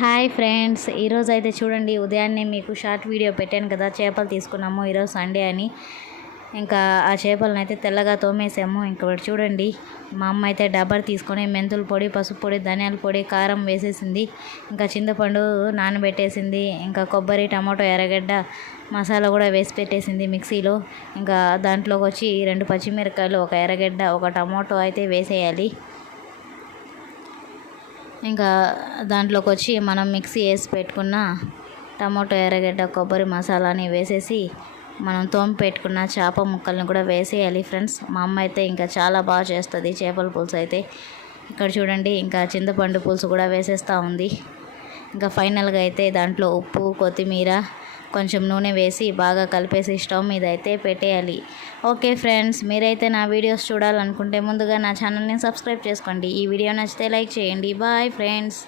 Hi friends, ఈరోజు అయితే చూడండి, ఉదయాన్నే మీకు షార్ట్ వీడియో పెట్టాను కదా, చేపలు తీసుకున్నాము ఈరోజు సండే అని. ఇంకా ఆ చేపలను అయితే తెల్లగా తోమేసాము. ఇంకా చూడండి, మా అమ్మ అయితే డబ్బర్ తీసుకొని మెంతుల పొడి, పసుపు పొడి, ధనియాల పొడి, కారం వేసేసింది. ఇంకా చింతపండు నానబెట్టేసింది. ఇంకా కొబ్బరి, టమాటో, ఎర్రగడ్డ మసాలా కూడా వేసి పెట్టేసింది మిక్సీలో. ఇంకా దాంట్లోకి వచ్చి 2 పచ్చిమిరపకాయలు, ఒక ఎర్రగడ్డ, ఒక టమాటో అయితే వేసేయాలి. ఇంకా దాంట్లోకి వచ్చి మనం మిక్సీ వేసి పెట్టుకున్న టమాటో, ఎర్రగడ్డ, కొబ్బరి మసాలాని వేసేసి మనం తోమి పెట్టుకున్న చేప ముక్కల్ని కూడా వేసేయాలి ఫ్రెండ్స్. మా అమ్మ అయితే ఇంకా చాలా బాగా చేస్తుంది చేపల పులుసు అయితే. ఇక్కడ చూడండి, ఇంకా చింతపండు పులుసు కూడా వేసేస్తూ ఉంది. ఇంకా ఫైనల్గా అయితే దాంట్లో ఉప్పు, కొత్తిమీర, కొంచెం నూనె వేసి బాగా కలిపేసి స్టవ్ మీద అయితే పెట్టేయాలి. ఓకే ఫ్రెండ్స్, మీరైతే నా వీడియోస్ చూడాలనుకుంటే ముందుగా నా ఛానల్ని సబ్స్క్రైబ్ చేసుకోండి. ఈ వీడియో నచ్చితే లైక్ చేయండి. Bye friends.